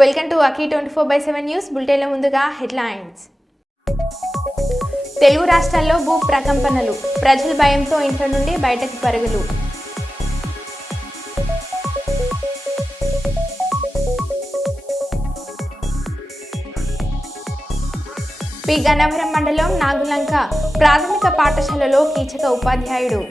Welcome to అకీ 24/7 news బులెటిన్ల ముందుగా headlines. Telugu రాష్ట్రాల్లో భూ ప్రకంపనలు, ప్రజల భయంతో ఇంట్లో నుండి బయటకు పరుగులు. పి గన్నవరం మండలం నాగులంక ప్రాథమిక పాఠశాలలో కీచక ఉపాధ్యాయుడు.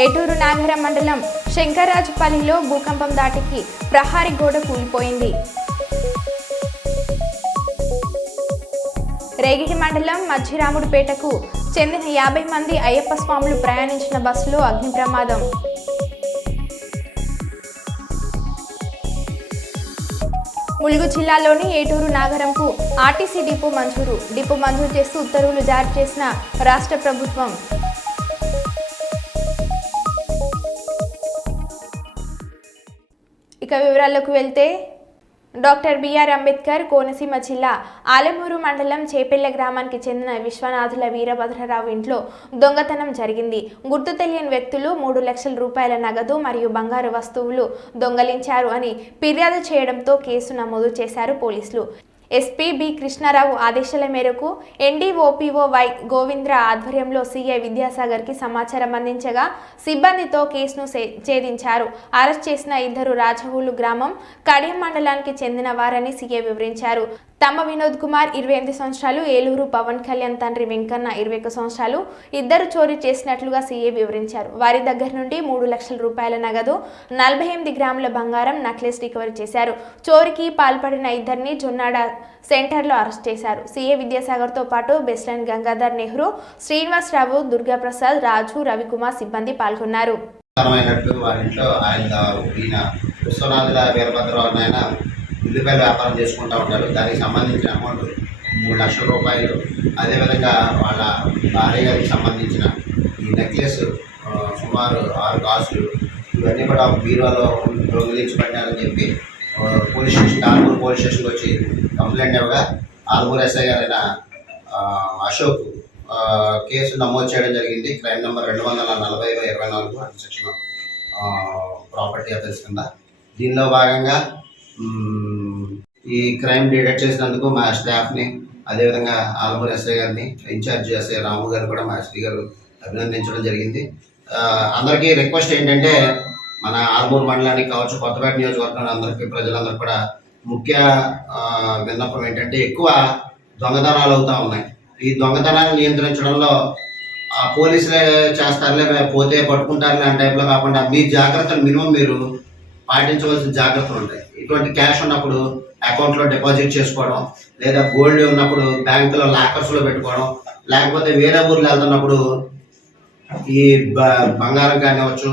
ఏటూరు నాగరం మండలం శంకర్రాజుపల్లిలో భూకంపం దాటికి ప్రహారీ గోడ కూలిపోయింది. రేగిడి మండలం మధ్యరాముడిపేటకు చెందిన 50 మంది అయ్యప్ప స్వాములు ప్రయాణించిన బస్సులో అగ్ని ప్రమాదం. ములుగు జిల్లాలోని ఏటూరు నాగరంకు ఆర్టీసీ డిపో మంజూరు చేస్తూ ఉత్తర్వులు జారీ చేసిన రాష్ట్ర ప్రభుత్వం. ఇక వివరాల్లోకి వెళ్తే, డాక్టర్ బిఆర్ అంబేద్కర్ కోనసీమ జిల్లా ఆలమూరు మండలం చేపెళ్ల గ్రామానికి చెందిన విశ్వనాథుల వీరభద్రరావు ఇంట్లో దొంగతనం జరిగింది. గుర్తు తెలియని వ్యక్తులు 3 లక్షల రూపాయల నగదు మరియు బంగారు వస్తువులు దొంగలించారు అని ఫిర్యాదు చేయడంతో కేసు నమోదు చేశారు పోలీసులు. ఎస్పీ బి కృష్ణారావు ఆదేశాల మేరకు ఎన్డీఓపీఓ వై గోవింద్ర ఆధ్వర్యంలో సీఐ విద్యాసాగర్కి సమాచారం అందించగా సిబ్బందితో కేసును ఛేదించారు. అరెస్ట్ చేసిన 2 రాజవూలు గ్రామం కడియం మండలానికి చెందిన వారని సీఐ వివరించారు. తమ్మ వినోద్ కుమార్ 28 సంవత్సరాలు, ఏలూరు పవన్ కళ్యాణ్ తండ్రి వెంకన్న 21 సంవత్సరాలు ఇద్దరు చోరీ చేసినట్లుగా సీఐ వివరించారు. వారి దగ్గర నుండి 3 లక్షల రూపాయల నగదు, 48 గ్రాముల బంగారం నెక్లెస్ రికవరీ చేశారు. చోరీకి పాల్పడిన ఇద్దరిని జొన్నాడ సెంటర్లో అరెస్ట్ చేశారు. సీఐ విద్యాసాగర్తో పాటు బెస్లైన్ గంగాధర్ నెహ్రూ, శ్రీనివాసరావు, దుర్గాప్రసాద్, రాజు, రవికుమార్ సిబ్బంది పాల్గొన్నారు. ఉల్లిపాయల వ్యాపారం చేసుకుంటూ ఉంటారు. దానికి సంబంధించిన అమౌంట్ 3 లక్షల రూపాయలు, అదేవిధంగా వాళ్ళ భార్య గారికి సంబంధించిన ఈ నెక్లెస్ సుమారు 6 గాజులు, ఇవన్నీ కూడా బీరువాలో దొంగిలించబడ్డారని చెప్పి ఆలమూరు పోలీస్ స్టేషన్కి వచ్చి కంప్లైంట్ ఇవ్వగా ఆలమూరు ఎస్ఐ గారైన అశోక్ కేసు నమోదు చేయడం జరిగింది. Crime number 240/24 and section property offence కింద. దీనిలో భాగంగా ఈ క్రైమ్ డిటెక్ట్ చేసినందుకు మా స్టాఫ్ని, అదేవిధంగా ఆలమూరు ఎస్ఐ గారిని, ఇన్ఛార్జ్ ఎస్ఐ రాము గారు కూడా మా ఎస్పీ గారు అభినందించడం జరిగింది. అందరికీ రిక్వెస్ట్ ఏంటంటే, మన ఆలమూరు మండలానికి కావచ్చు, కొత్తపేట నియోజకవర్గంలో అందరికీ ప్రజలందరూ కూడా ముఖ్య విన్నపం ఏంటంటే, ఎక్కువ దొంగతనాలు అవుతూ ఉన్నాయి. ఈ దొంగతనాలను నియంత్రించడంలో పోలీసులే చేస్తారులే, పోతే పట్టుకుంటారులే అనే టైప్లో కాకుండా మీ జాగ్రత్తలు మినిమం మీరు పాటించవలసిన జాగ్రత్తలు ఉంటాయి. ఇటువంటి క్యాష్ ఉన్నప్పుడు అకౌంట్లో డిపాజిట్ చేసుకోవడం, లేదా గోల్డ్ ఉన్నప్పుడు బ్యాంకులో లాకర్స్లో పెట్టుకోవడం, లేకపోతే వేరే ఊర్లో వెళ్తున్నప్పుడు ఈ బంగారం కానివ్వచ్చు,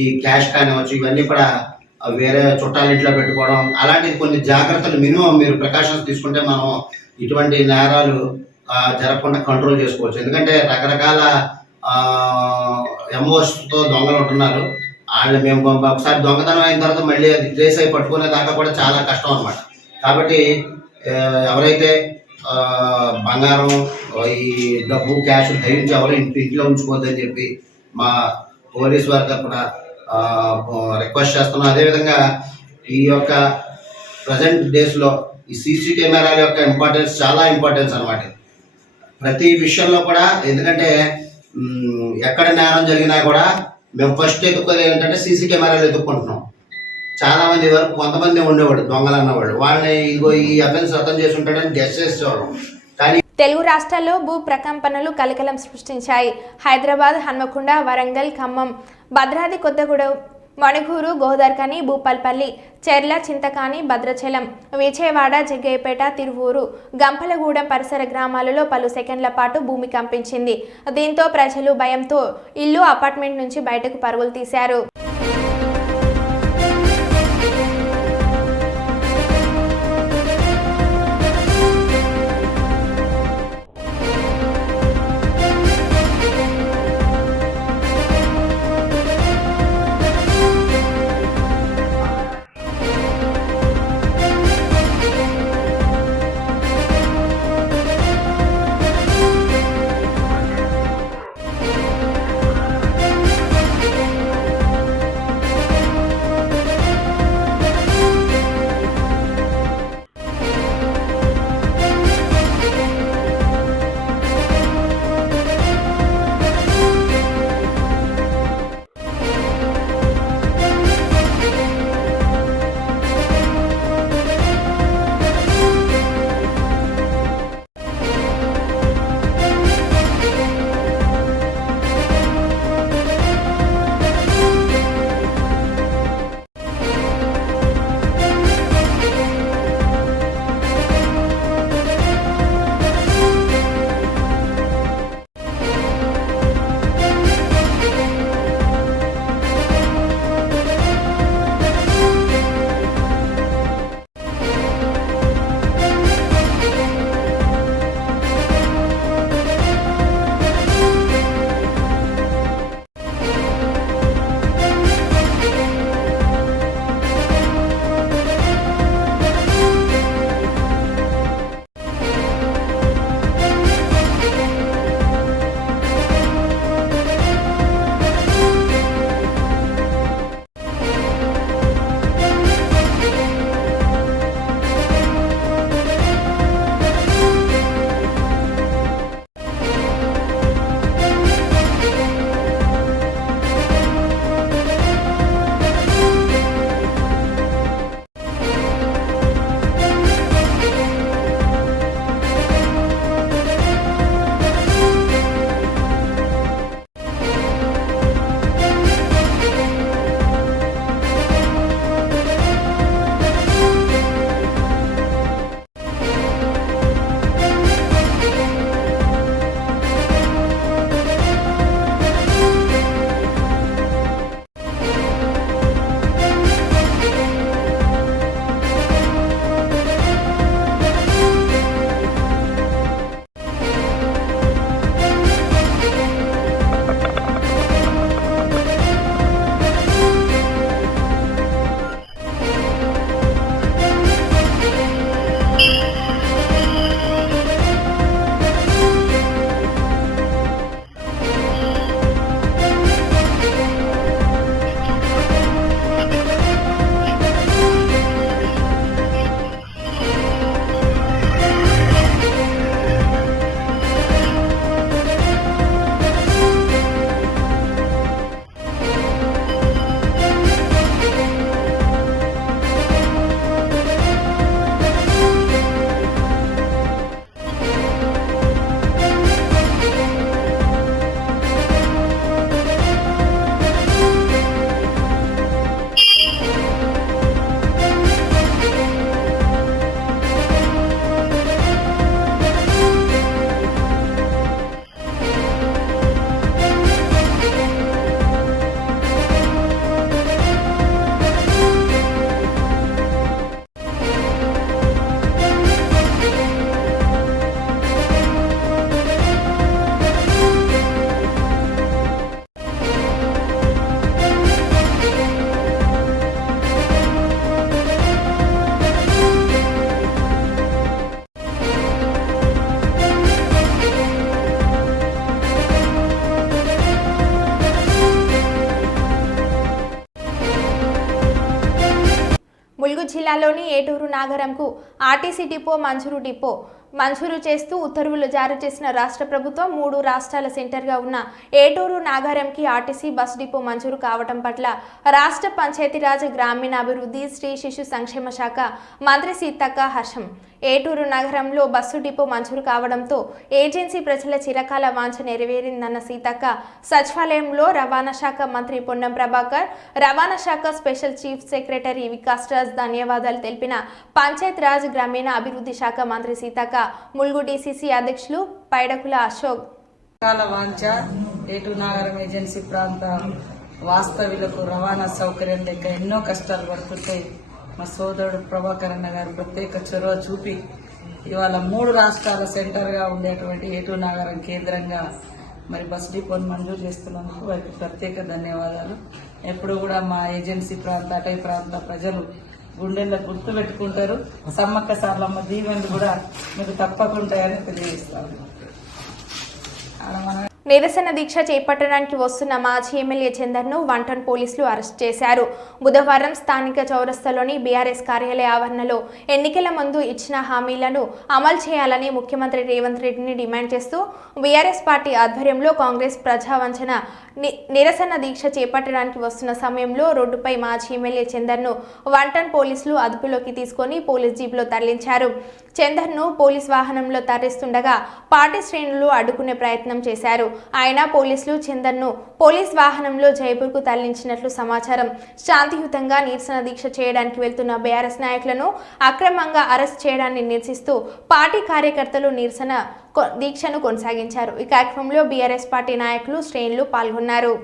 ఈ క్యాష్ కానివ్వచ్చు, ఇవన్నీ కూడా వేరే చుట్టాల ఇంట్లో పెట్టుకోవడం, అలాంటిది కొన్ని జాగ్రత్తలు మినిమం మీరు ప్రికాషన్స్ తీసుకుంటే మనం ఇటువంటి నేరాలు జరగకుండా కంట్రోల్ చేసుకోవచ్చు. ఎందుకంటే రకరకాల ఎమోషన్తో దొంగలు ఉంటున్నారు. వాళ్ళు మేము ఒకసారి దొంగతనం అయిన తర్వాత మళ్ళీ అది ట్రేస్ అయి పట్టుకునే దాకా కూడా చాలా కష్టం అనమాట. కాబట్టి ఎవరైతే బంగారం, ఈ డబ్బు, క్యాష్ ధరించి ఎవరు ఇంట్లో ఉంచుకోవద్దని చెప్పి మా పోలీస్ వారి తరఫున రిక్వెస్ట్ చేస్తున్నాం. అదేవిధంగా ఈ యొక్క ప్రజెంట్ డేస్లో ఈ సీసీ కెమెరాల యొక్క ఇంపార్టెన్స్ చాలా ఇంపార్టెన్స్ అనమాట. ప్రతి విషయంలో కూడా, ఎందుకంటే ఎక్కడ నేరం జరిగినా కూడా మేము ఫస్ట్ ఎత్తుక్కోలేదు ఏంటంటే సీసీ కెమెరాలు ఎత్తుక్కుంటున్నాం. చాలా మంది వరకు కొంతమంది ఉండేవాడు దొంగలు అన్నవాడు, వాళ్ళని ఇదిగో ఈ అఫెన్స్ అర్థం చేసి ఉంటాడని గెస్ చేసేవాడు. కానీ తెలుగు రాష్ట్రాల్లో భూ ప్రకంపనలు కలకలం సృష్టించాయి. హైదరాబాద్, హన్మకొండ, వరంగల్, ఖమ్మం, భద్రాద్రి కొత్తగూడెం, మణుగూరు, గోదార్కని, భూపాల్పల్లి, చెర్ల, చింతకాని, భద్రాచలం, విజయవాడ, జగ్గయ్యపేట, తిరువూరు, గంపలగూడెం పరిసర గ్రామాలలో పలు సెకండ్ల పాటు భూమి కంపించింది. దీంతో ప్రజలు భయంతో ఇల్లు, అపార్ట్మెంట్ నుంచి బయటకు పరుగులు తీశారు. ములుగు జిల్లాలోని ఏటూరు నాగరంకు ఆర్టీసీ డిపో మంజూరు చేస్తూ ఉత్తర్వులు జారీ చేసిన రాష్ట్ర ప్రభుత్వం 3 రాష్ట్రాల సెంటర్గా ఉన్న ఏటూరు నాగారంకి ఆర్టీసీ బస్ డిపో మంజూరు కావడం పట్ల రాష్ట్ర పంచాయతీరాజ్ గ్రామీణాభివృద్ధి స్త్రీ శిశు సంక్షేమ శాఖ మంత్రి సీతక్క హర్షం. ఏటూరు నగరంలో బస్సు డిపో మంజూరు కావడంతో ఏజెన్సీ ప్రజల చిరకాల వాంఛ నెరవేరిందన్న సీతక్క సచివాలయంలో రవాణా శాఖ మంత్రి పొన్నం ప్రభాకర్, రవాణా శాఖ special chief secretary Vikas Raj ధన్యవాదాలు తెలిపిన పంచాయతీరాజ్ గ్రామీణ అభివృద్ధి శాఖ మంత్రి సీతక్క ములుగు డీసీసీ అధ్యక్షులు పైడకుల అశోక్. వాంఛ ఏటూరు నాగరం ఏజెన్సీ ప్రాంత వాస్తవ్యులకు రవాణా సౌకర్యం లేక ఎన్నో కష్టాలు పడుతుంటాయి. మా సోదరుడు ప్రభాకర్ అన్న గారు ప్రత్యేక చొరవ చూపి ఇవాళ 3 రాష్ట్రాల సెంటర్గా ఉండేటువంటి ఏటూరు నాగరం కేంద్రంగా మరి బస్ డిపోను మంజూరు చేస్తున్నందుకు వారికి ప్రత్యేక ధన్యవాదాలు. ఎప్పుడు కూడా మా ఏజెన్సీ ప్రాంత అటవీ ప్రాంత ప్రజలు గుండెల్లో గుర్తు పెట్టుకుంటారు. సమ్మక్క సార్లమ్మ దీవెనలు కూడా మీకు తప్పకుంటాయని తెలియజేస్తాను. నిరసన దీక్ష చేపట్టడానికి వస్తున్న మాజీ ఎమ్మెల్యే చందర్ను వంటన్ పోలీసులు అరెస్ట్ చేశారు. బుధవారం స్థానిక చౌరస్తాలోని బీఆర్ఎస్ కార్యాలయ ఆవరణలో ఎన్నికల ముందు ఇచ్చిన హామీలను అమలు చేయాలని ముఖ్యమంత్రి రేవంత్ రెడ్డిని డిమాండ్ చేస్తూ బీఆర్ఎస్ పార్టీ ఆధ్వర్యంలో కాంగ్రెస్ ప్రజావంచన నిరసన దీక్ష చేపట్టడానికి వస్తున్న సమయంలో రోడ్డుపై మాజీ ఎమ్మెల్యే చందర్ను వంటన్ పోలీసులు అదుపులోకి తీసుకొని పోలీస్ జీప్లో తరలించారు. చందర్ను పోలీస్ వాహనంలో తరలిస్తుండగా పార్టీ శ్రేణులు అడ్డుకునే ప్రయత్నం చేశారు. ఆయన పోలీసులు చందర్ను పోలీస్ వాహనంలో జైపూర్కు తరలించినట్లు సమాచారం. శాంతియుతంగా నిరసన దీక్ష చేయడానికి వెళ్తున్న బీఆర్ఎస్ నాయకులను అక్రమంగా అరెస్ట్ చేయడాన్ని నిరసిస్తూ పార్టీ కార్యకర్తలు నిరసన దీక్షను కొనసాగించారు. ఈ కార్యక్రమంలో బీఆర్ఎస్ పార్టీ నాయకులు శ్రేణులు పాల్గొన్నారు.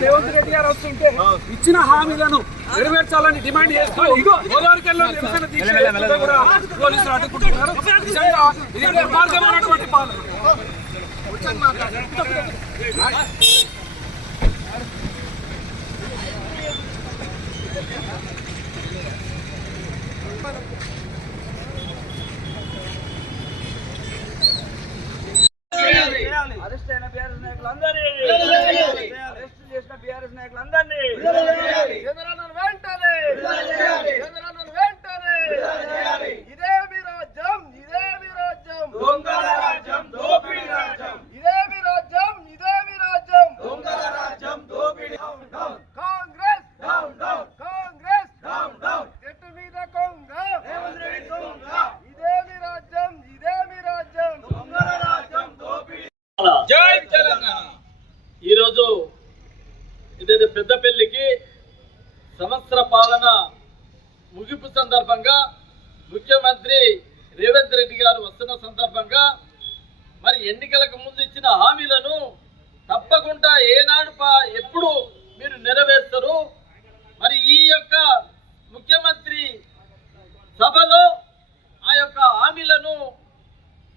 రేవంత్ రెడ్డి గారు వస్తుంటే ఇచ్చిన హామీలను నెరవేర్చాలని డిమాండ్ చేస్తూ గోదావరిలో నిరసన దీక్ష కూడా పోలీసులు అడ్డుకుంటున్నారు. నిజంగా ఇది దుర్మార్గమైనటువంటి పాలన. అరెస్ట్ అయిన బీఆర్ఎస్ నాయకులందరినీ, అరెస్ట్ చేసిన బీఆర్ఎస్ నాయకులందరినీ చంద్రబాబు వెంటనే, చంద్రబాబు వెంటనే. ఇదే మీ రాజ్యం, ఇదే మీ రాజ్యం, దొంగల రాజ్యం, దోపిడీ రాజ్యం. ఇదే మీ రాజ్యం, ఇదే మీ రాజ్యం, దొంగల రాజ్యం, దోపిడీ. Congress down down, Congress down down. చెట్టు మీద కొంగ, రేవంత్ రెడ్డి దొంగ. ఇదే మీ రాజ్యం, ఇదే మీ రాజ్యం, దొంగల రాజ్యం, దోపిడీ. జై తెలంగాణ. ఈరోజు ఇదేదో పెద్దపల్లికి సంవత్సర పాలన ముగింపు సందర్భంగా ముఖ్యమంత్రి రేవంత్ రెడ్డి గారు వస్తున్న సందర్భంగా మరి ఎన్నికలకు ముందు ఇచ్చిన హామీలను తప్పకుండా ఏనాడు ఎప్పుడు మీరు నెరవేరుస్తారు? మరి ఈ యొక్క ముఖ్యమంత్రి సభలో ఆ యొక్క హామీలను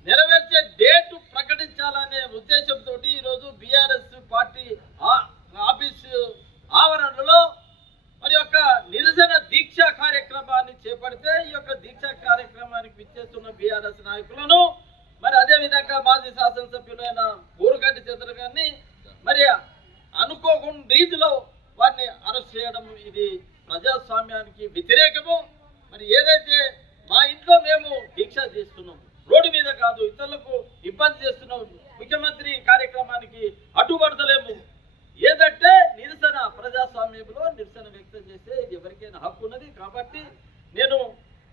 నెరవేర్చే డేటు ప్రకటించాలనే ఉద్దేశంతో ఈరోజు బీఆర్ఎస్ పార్టీ ఆఫీసు ఆవరణలో మరి యొక్క నిరసన దీక్ష కార్యక్రమాన్ని చేపడితే ఈ యొక్క దీక్ష కార్యక్రమానికి విచ్చేస్తున్న బీఆర్ఎస్ నాయకులను మరి అదేవిధంగా మాజీ శాసనసభ్యులైన ఊరుగంటి చంద్ర గారిని మరి అనుకోకుండా రీతిలో వారిని అరెస్ట్ చేయడం ఇది ప్రజాస్వామ్యానికి వ్యతిరేకము. మరి ఏదైతే మా ఇంట్లో మేము దీక్ష చేస్తున్నాం, రోడ్డు మీద కాదు, ఇతరులకు ఇబ్బంది చేస్తున్నాం, ముఖ్యమంత్రి కార్యక్రమానికి అడ్డుపడతలేము. ఏదంటే నిరసన, ప్రజాస్వామ్యంలో నిరసన వ్యక్తం చేస్తే ఎవరికైనా హక్కు ఉన్నది. కాబట్టి నేను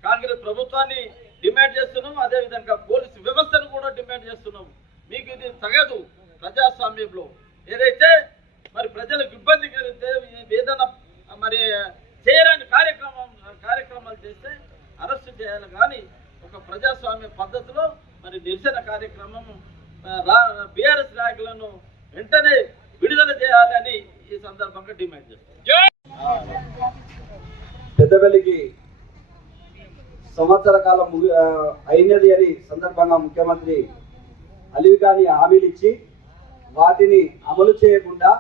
కాంగ్రెస్ ప్రభుత్వాన్ని డిమాండ్ చేస్తున్నాం, అదేవిధంగా పోలీసు వ్యవస్థను కూడా డిమాండ్ చేస్తున్నాం. మీకు ఇది తగదు. ప్రజాస్వామ్యంలో ఏదైతే మరి ప్రజలకు ఇబ్బంది కలిగితే ఏదైనా మరి చేయరాని కార్యక్రమాలు చేస్తే అరెస్ట్ చేయాలి. కానీ ఒక ప్రజాస్వామ్య పద్ధతిలో మరి నిరసన కార్యక్రమం బీఆర్ఎస్ నాయకులను వెంటనే విడుదల చేయాలని ఈ సందర్భంగా డిమాండ్ చేస్తాం. పెద్దపల్లికి సంవత్సర కాలం అయినది అని సందర్భంగా ముఖ్యమంత్రి అలీఖాని హామీలు ఇచ్చి వాటిని అమలు చేయకుండా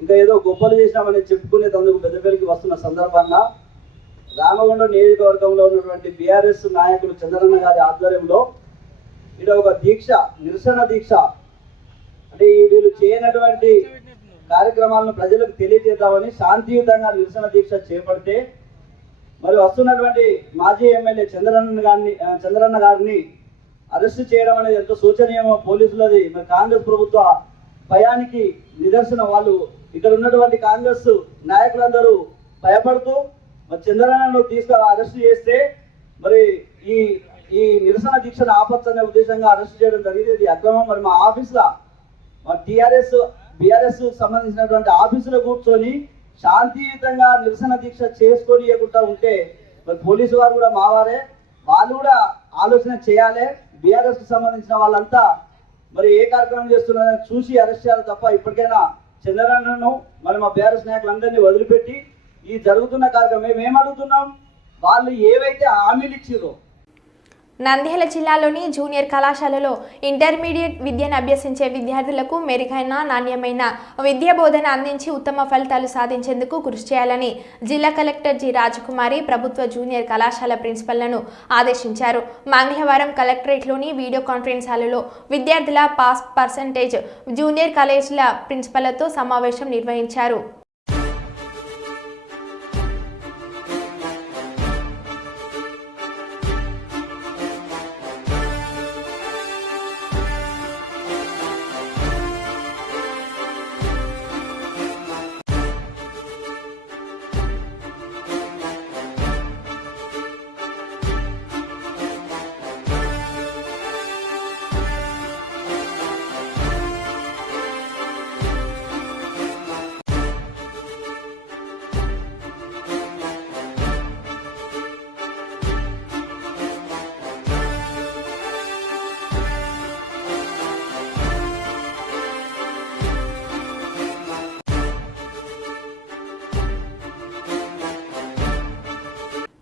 ఇంకా ఏదో గొప్పలు చేసినామని చెప్పుకునేందుకు పెద్దపల్లికి వస్తున్న సందర్భంగా రామగుండం నియోజకవర్గంలో ఉన్నటువంటి బీఆర్ఎస్ నాయకులు చంద్రన్న గారి ఆధ్వర్యంలో ఇక్కడ ఒక దీక్ష, నిరసన దీక్ష, అంటే వీళ్ళు చేయనటువంటి కార్యక్రమాలను ప్రజలకు తెలియజేద్దామని శాంతియుతంగా నిరసన దీక్ష చేపడితే మరి వస్తున్నటువంటి మాజీ ఎమ్మెల్యే చంద్రన్న గారిని అరెస్టు చేయడం అనేది ఎంతో శోచనీయమో పోలీసులది. మరి కాంగ్రెస్ ప్రభుత్వ భయానికి నిదర్శనం. వాళ్ళు ఇక్కడ ఉన్నటువంటి కాంగ్రెస్ నాయకులందరూ భయపడుతూ మరి చంద్రన్నను అరెస్టు చేస్తే మరి ఈ నిరసన దీక్షను ఆపచ్చనే ఉద్దేశంగా అరెస్టు చేయడం జరిగింది. ఇది అక్రమం. మరి మా ఆఫీసులో మా బీఆర్ఎస్ సంబంధించినటువంటి ఆఫీసులో కూర్చొని శాంతియుతంగా నిరసన దీక్ష చేసుకొని ఇవ్వకుండా ఉంటే మరి పోలీసు వారు కూడా మావారే, వాళ్ళు కూడా ఆలోచన చేయాలి. బీఆర్ఎస్ కు సంబంధించిన వాళ్ళంతా మరి ఏ కార్యక్రమం చేస్తున్నారని చూసి అరెస్ట్ చేయాలి తప్ప ఇప్పటికైనా చంద్రన్నను మరి మా బీఆర్ఎస్ నాయకులందరినీ వదిలిపెట్టి ఈ జరుగుతున్న కార్యక్రమం మేము అడుగుతున్నాం, వాళ్ళు ఏవైతే హామీలు ఇచ్చిరో. నంద్యాల జిల్లాలోని జూనియర్ కళాశాలలో ఇంటర్మీడియట్ విద్యను అభ్యసించే విద్యార్థులకు మెరుగైన నాణ్యమైన విద్యా బోధన అందించి ఉత్తమ ఫలితాలు సాధించేందుకు కృషి చేయాలని జిల్లా కలెక్టర్ జి రాజకుమారి ప్రభుత్వ జూనియర్ కళాశాల ప్రిన్సిపల్లను ఆదేశించారు. మంగళవారం కలెక్టరేట్లోని వీడియో కాన్ఫరెన్స్ హాలులో విద్యార్థుల పాస్ పర్సంటేజ్ జూనియర్ కాలేజీల ప్రిన్సిపల్లతో సమావేశం నిర్వహించారు.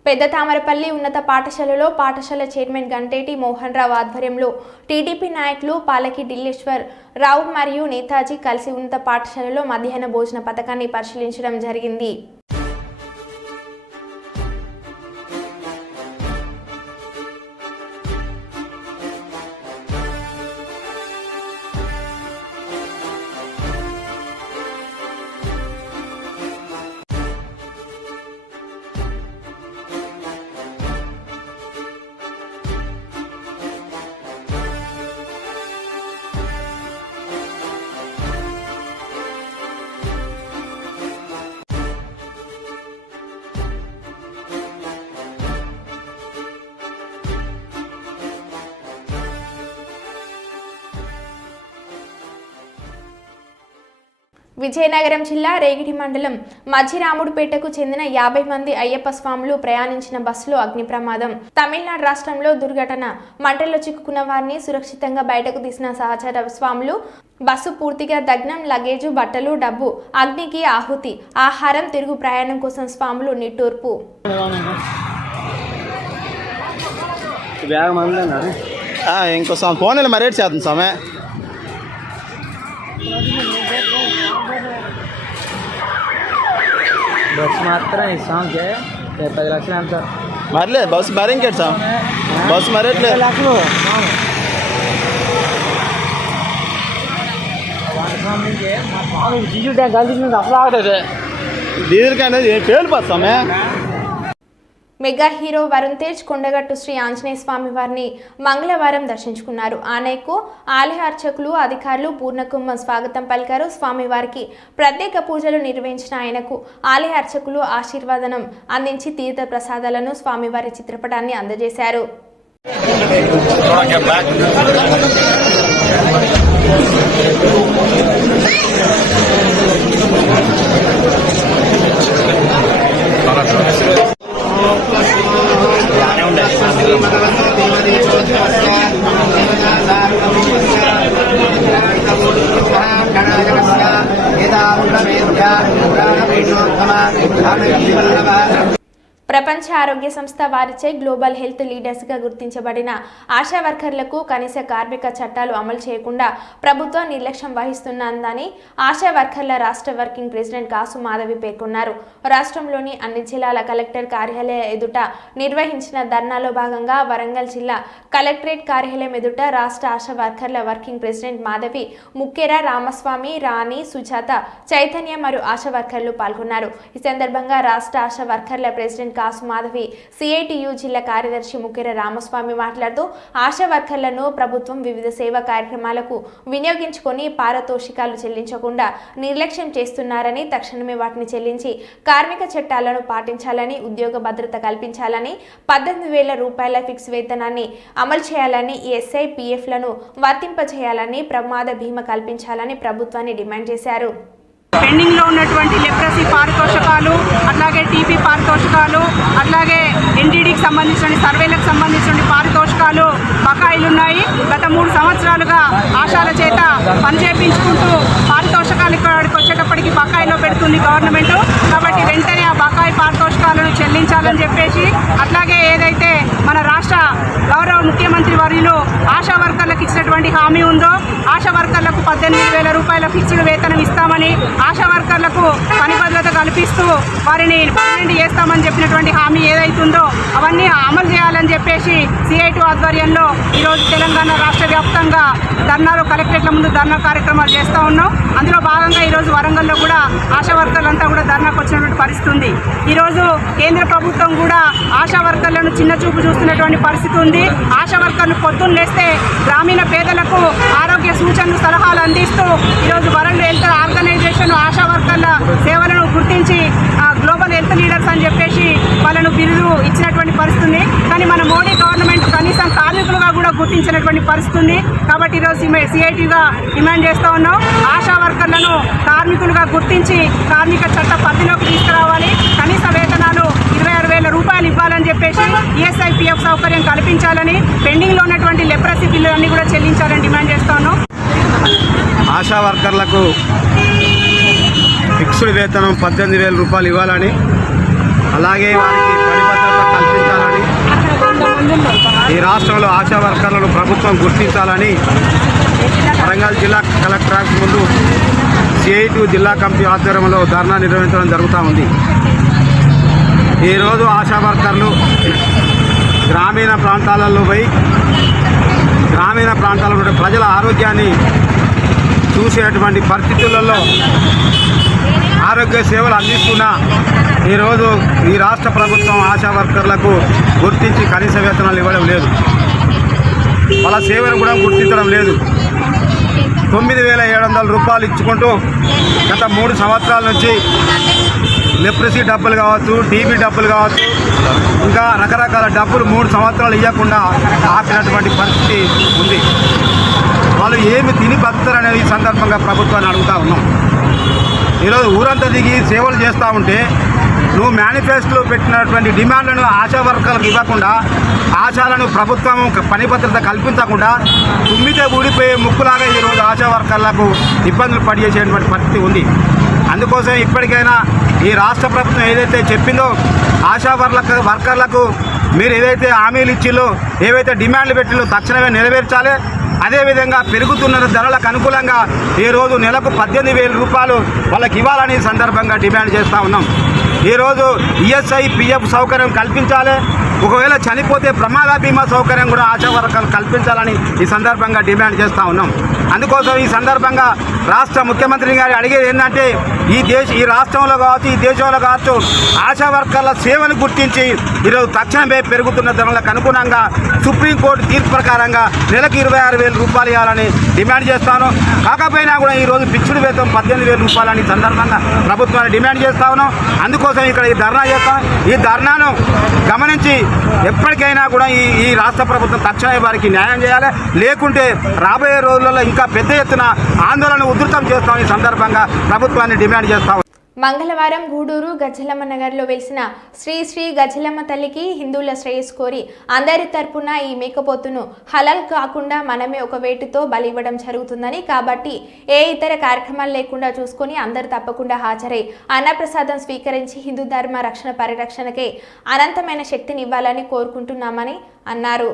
పెద్ద తామరపల్లి ఉన్నత పాఠశాలలో పాఠశాల చైర్మన్ గంటేటి మోహన్ రావు ఆధ్వర్యంలో టీడీపీ నాయకులు పాలకి ఢిల్లేశ్వర్ రావు మరియు నేతాజీ కలిసి ఉన్నత పాఠశాలలో మధ్యాహ్న భోజన పథకాన్ని పరిశీలించడం జరిగింది. విజయనగరం జిల్లా రేగిడి మండలం మధ్యరాముడుపేటకు చెందిన 50 మంది అయ్యప్ప స్వాములు ప్రయాణించిన బస్సులో అగ్ని ప్రమాదం. తమిళనాడు రాష్ట్రంలో దుర్ఘటన. మంటల్లో చిక్కుకున్న వారిని సురక్షితంగా బయటకు తీసిన సహచర స్వాములు. బస్సు పూర్తిగా దగ్నం. లగేజు, బట్టలు, డబ్బు అగ్నికి ఆహుతి. ఆహారం, తిరుగు ప్రయాణం కోసం స్వాములు నిట్టూర్పు. ఇంకో ఫోన్ మరేట్ చేద్దాం స్వామి. బస్ మాత్రం ఇస్తాంకే 10 లక్షలు అంత మరలే బస్ మరి ఇంకేట్ సార్ బస్ మరేట్లే లక్షలు డీజిల్ ట్యాంక్ కలిసి అసలు ఆగలేదు. డీజిల్ అనేది పేలిపోతామే. మెగా హీరో వరుణ్ తేజ్ కొండగట్టు శ్రీ ఆంజనేయ స్వామి వారిని మంగళవారం దర్శించుకున్నారు. ఆలయకు ఆలయ అర్చకులు, అధికారులు పూర్ణకుంభం స్వాగతం పలికారు. స్వామివారికి ప్రత్యేక పూజలు నిర్వహించిన ఆయనకు ఆలయ అర్చకులు ఆశీర్వాదనం అందించి తీర్థ ప్రసాదాలను స్వామివారి చిత్రపటాన్ని అందజేశారు. ప్రపంచ ఆరోగ్య సంస్థ వారిచే గ్లోబల్ హెల్త్ లీడర్స్గా గుర్తించబడిన ఆశా వర్కర్లకు కనీస కార్మిక చట్టాలు అమలు చేయకుండా ప్రభుత్వం నిర్లక్ష్యం వహిస్తున్నదని ఆశా వర్కర్ల రాష్ట్ర వర్కింగ్ ప్రెసిడెంట్ కాసు మాధవి పేర్కొన్నారు. రాష్ట్రంలోని అన్ని జిల్లాల కలెక్టర్ కార్యాలయ ఎదుట నిర్వహించిన ధర్నాలో భాగంగా వరంగల్ జిల్లా కలెక్టరేట్ కార్యాలయం ఎదుట రాష్ట్ర ఆశా వర్కర్ల వర్కింగ్ ప్రెసిడెంట్ మాధవి, ముక్కెర రామస్వామి, రాణి, సుజాత, చైతన్య మరియు ఆశా వర్కర్లు పాల్గొన్నారు. ఈ సందర్భంగా రాష్ట్ర ఆశా వర్కర్ల ప్రెసిడెంట్ కాసు మాధవి, సిఐటియు జిల్లా కార్యదర్శి ముక్కెర రామస్వామి మాట్లాడుతూ ఆశా వర్కర్లను ప్రభుత్వం వివిధ సేవా కార్యక్రమాలకు వినియోగించుకొని పారితోషికాలు చెల్లించకుండా నిర్లక్ష్యం చేస్తున్నారని, తక్షణమే వాటిని చెల్లించి కార్మిక చట్టాలను పాటించాలని, ఉద్యోగ భద్రత కల్పించాలని, 18,000 రూపాయల ఫిక్స్ వేతనాన్ని అమలు చేయాలని, ఈఎస్ఐ, పిఎఫ్లను వర్తింపజేయాలని, ప్రమాద బీమా కల్పించాలని ప్రభుత్వాన్ని డిమాండ్ చేశారు. పెండింగ్ లో ఉన్నటువంటి లెప్రసీ పారితోషకాలు, అట్లాగే టీపీ పారితోషకాలు, అట్లాగే ఎన్డీడీకి సంబంధించిన సర్వేలకు సంబంధించిన పారితోషకాలు బకాయిలు ఉన్నాయి. గత 3 సంవత్సరాలుగా ఆశాల చేత పనిచేయించుకుంటూ పారితోషకాలు ఇక్కడికి వచ్చేటప్పటికి బకాయిలో పెడుతుంది గవర్నమెంట్. కాబట్టి వెంటనే ఆ బకాయి పారితోషకాలను చెల్లించాలని చెప్పేసి, అట్లాగే ఏదైతే మన రాష్ట్ర గౌరవ ముఖ్యమంత్రి వర్యులు ఆశా వర్కర్లకు ఇచ్చినటువంటి హామీ ఉందో, ఆశా వర్కర్లకు 18,000 రూపాయల ఫిక్స్డ్ వేతనం ఇస్తామని, ఆశా వర్కర్లకు పని భద్రత కల్పిస్తూ వారిని పర్మనెంట్ చేస్తామని చెప్పినటువంటి హామీ ఏదైతుందో అవన్నీ అమలు చేయాలని చెప్పేసి సిఐటి ఆధ్వర్యంలో ఈరోజు తెలంగాణ రాష్ట్ర వ్యాప్తంగా ధర్నాలు, కలెక్టరేట్ల ముందు ధర్నా కార్యక్రమాలు చేస్తూ ఉన్నాం. అందులో భాగంగా ఈరోజు వరంగల్లో కూడా ఆశా వర్కర్లంతా కూడా ధర్నాకు వచ్చినటువంటి పరిస్థితి ఉంది. ఈరోజు కేంద్ర ప్రభుత్వం కూడా ఆశా వర్కర్లను చిన్న చూపు చూస్తున్నటువంటి పరిస్థితి ఉంది. ఆశా వర్కర్లు పొద్దున్న లేస్తే గ్రామీణ పేదలకు ఆరోగ్య సూచనలు, సలహాలు అందిస్తూ ఈరోజు వరల్డ్ హెల్త్ ఆర్గనైజేషన్ ఆశా వర్కర్ల సేవలను గుర్తించి గ్లోబల్ హెల్త్ లీడర్స్ అని చెప్పేసి వాళ్ళను బిరుదు ఇచ్చినటువంటి పరిస్థితి ఉంది. కానీ మన మోడీ గవర్నమెంట్ కనీసం కార్మికులుగా కూడా గుర్తించినటువంటి పరిస్థితి ఉంది. కాబట్టి ఈరోజు సిఐటిగా డిమాండ్ చేస్తూ ఉన్నాం, ఆశా వర్కర్లను కార్మికులుగా గుర్తించి కార్మిక చట్ట పరిధిలోకి తీసుకురావాలి. కనీస వేతనాలు 26,000 రూపాయలు ఇవ్వాలని చెప్పేసి, ఈఎస్ఐ, పిఎఫ్ సౌకర్యం కల్పించాలని, పెండింగ్లో ఉన్నటువంటి లెప్రసీ బిల్లులన్నీ కూడా చెల్లించాలని డిమాండ్ చేస్తూ ఉన్నాం. ఆశా వర్కర్లకు ఫిక్స్డ్ వేతనం 18,000 రూపాయలు ఇవ్వాలని, అలాగే వారికి పని భద్రత కల్పించాలని, ఈ రాష్ట్రంలో ఆశా వర్కర్లను ప్రభుత్వం గుర్తించాలని వరంగల్ జిల్లా కలెక్టర్ ఆఫీస్ ముందు సిఐటి జిల్లా కమిటీ ఆధ్వర్యంలో ధర్నా నిర్వహించడం జరుగుతూ ఉంది. ఈరోజు ఆశా వర్కర్లు గ్రామీణ ప్రాంతాలలో పోయి గ్రామీణ ప్రాంతాలలో ప్రజల ఆరోగ్యాన్ని చూసేటువంటి పరిస్థితులలో ఆరోగ్య సేవలు అందిస్తున్న ఈరోజు ఈ రాష్ట్ర ప్రభుత్వం ఆశా వర్కర్లకు గుర్తించి కనీస వేతనాలు ఇవ్వడం లేదు. వాళ్ళ సేవను కూడా గుర్తించడం లేదు. 9,700 రూపాయలు ఇచ్చుకుంటూ గత 3 సంవత్సరాల నుంచి లెప్రసీ డబ్బులు కావచ్చు, టీబీ డబ్బులు కావచ్చు, ఇంకా రకరకాల డబ్బులు 3 సంవత్సరాలు ఇవ్వకుండా ఆపినటువంటి పరిస్థితి ఉంది. వాళ్ళు ఏమి తిని బతుకుతారనేది ఈ సందర్భంగా ప్రభుత్వాన్ని అడుగుతూ ఉన్నాం. ఈరోజు ఊరంతా దిగి సేవలు చేస్తూ ఉంటే నువ్వు మేనిఫెస్టోలో పెట్టినటువంటి డిమాండ్లను ఆశా వర్కర్లకు ఇవ్వకుండా, ఆశాలను ప్రభుత్వం పని భద్రత కల్పించకుండా తుమ్మితే ఊడిపోయే ముక్కులాగా ఈరోజు ఆశా వర్కర్లకు ఇబ్బందులు పడిచేసేటువంటి పరిస్థితి ఉంది. అందుకోసం ఇప్పటికైనా ఈ రాష్ట్ర ప్రభుత్వం ఏదైతే చెప్పిందో ఆశా వర్కర్లకు మీరు ఏదైతే హామీలు ఇచ్చిల్లో, ఏవైతే డిమాండ్లు పెట్టిల్లో తక్షణమే నెరవేర్చాలి. అదేవిధంగా పెరుగుతున్న ధరలకు అనుకూలంగా ఈరోజు నెలకు 18,000 రూపాయలు వాళ్ళకి ఇవ్వాలని సందర్భంగా డిమాండ్ చేస్తూ ఉన్నాం. ఈరోజు ఈఎస్ఐ, పిఎఫ్ సౌకర్యం కల్పించాలి. ఒకవేళ చనిపోతే ప్రమాద బీమా సౌకర్యం కూడా ఆశా వర్కర్లు కల్పించాలని ఈ సందర్భంగా డిమాండ్ చేస్తూ ఉన్నాం. అందుకోసం ఈ సందర్భంగా రాష్ట్ర ముఖ్యమంత్రి గారు అడిగేది ఏంటంటే ఈ రాష్ట్రంలో కావచ్చు, ఈ దేశంలో కావచ్చు, ఆశా వర్కర్ల సేవను గుర్తించి ఈరోజు తక్షణమే పెరుగుతున్న ధరలకు అనుగుణంగా సుప్రీంకోర్టు తీర్పు ప్రకారంగా నెలకు 26,000 రూపాయలు ఇవ్వాలని డిమాండ్ చేస్తాను. కాకపోయినా కూడా ఈరోజు ఫిక్స్డ్ వేతనం 18,000 రూపాయలని సందర్భంగా ప్రభుత్వాన్ని డిమాండ్ చేస్తా ఉన్నాం. అందుకోసం ఇక్కడ ఈ ధర్నా చేస్తాం. ఈ ధర్నాను గమనించి ఎప్పటికైనా కూడా ఈ రాష్ట్ర ప్రభుత్వం తక్షణమే వారికి న్యాయం చేయాలి. లేకుంటే రాబోయే రోజులలో ఇంకా పెద్ద ఎత్తున ఆందోళన ఉధృతం చేస్తామని సందర్భంగా ప్రభుత్వాన్ని డిమాండ్ చేస్తాం. మంగళవారం గూడూరు గజ్జలమ్మ నగర్లో వెలిసిన శ్రీ శ్రీ గజ్జలమ్మ తల్లికి హిందువుల శ్రేయస్సు కోరి అందరి తరపున ఈ మేకపోతును హలాల్ కాకుండా మనమే ఒక వేటుతో బలి ఇవ్వడం జరుగుతుందని, కాబట్టి ఏ ఇతర కార్యక్రమాలు లేకుండా చూసుకొని అందరూ తప్పకుండా హాజరై అన్నప్రసాదం స్వీకరించి హిందూ ధర్మ రక్షణ పరిరక్షణకే అనంతమైన శక్తిని ఇవ్వాలని కోరుకుంటున్నామని అన్నారు.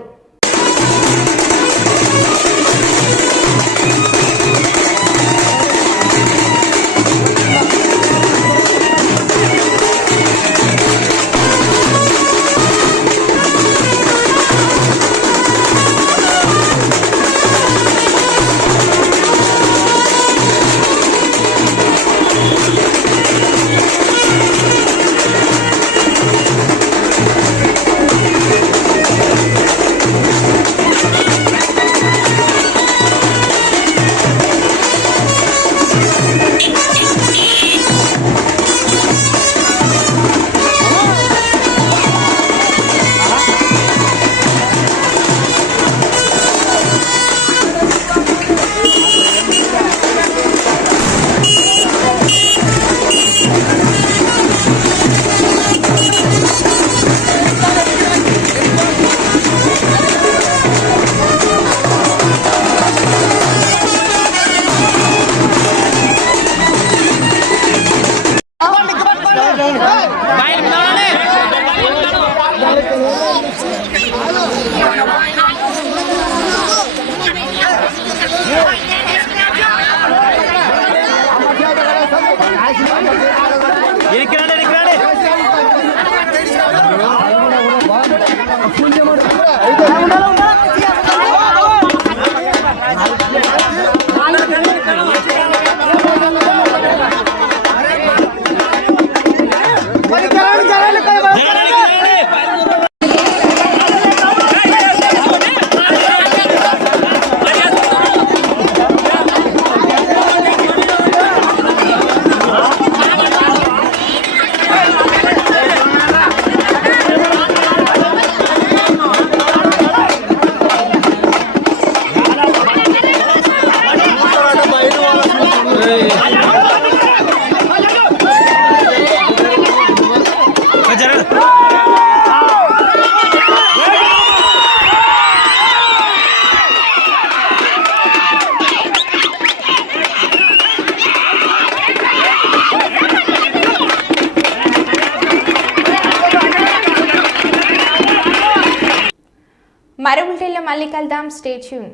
మరో బులెటిన్లో మళ్ళీ కలుద్దాం. Stay tune.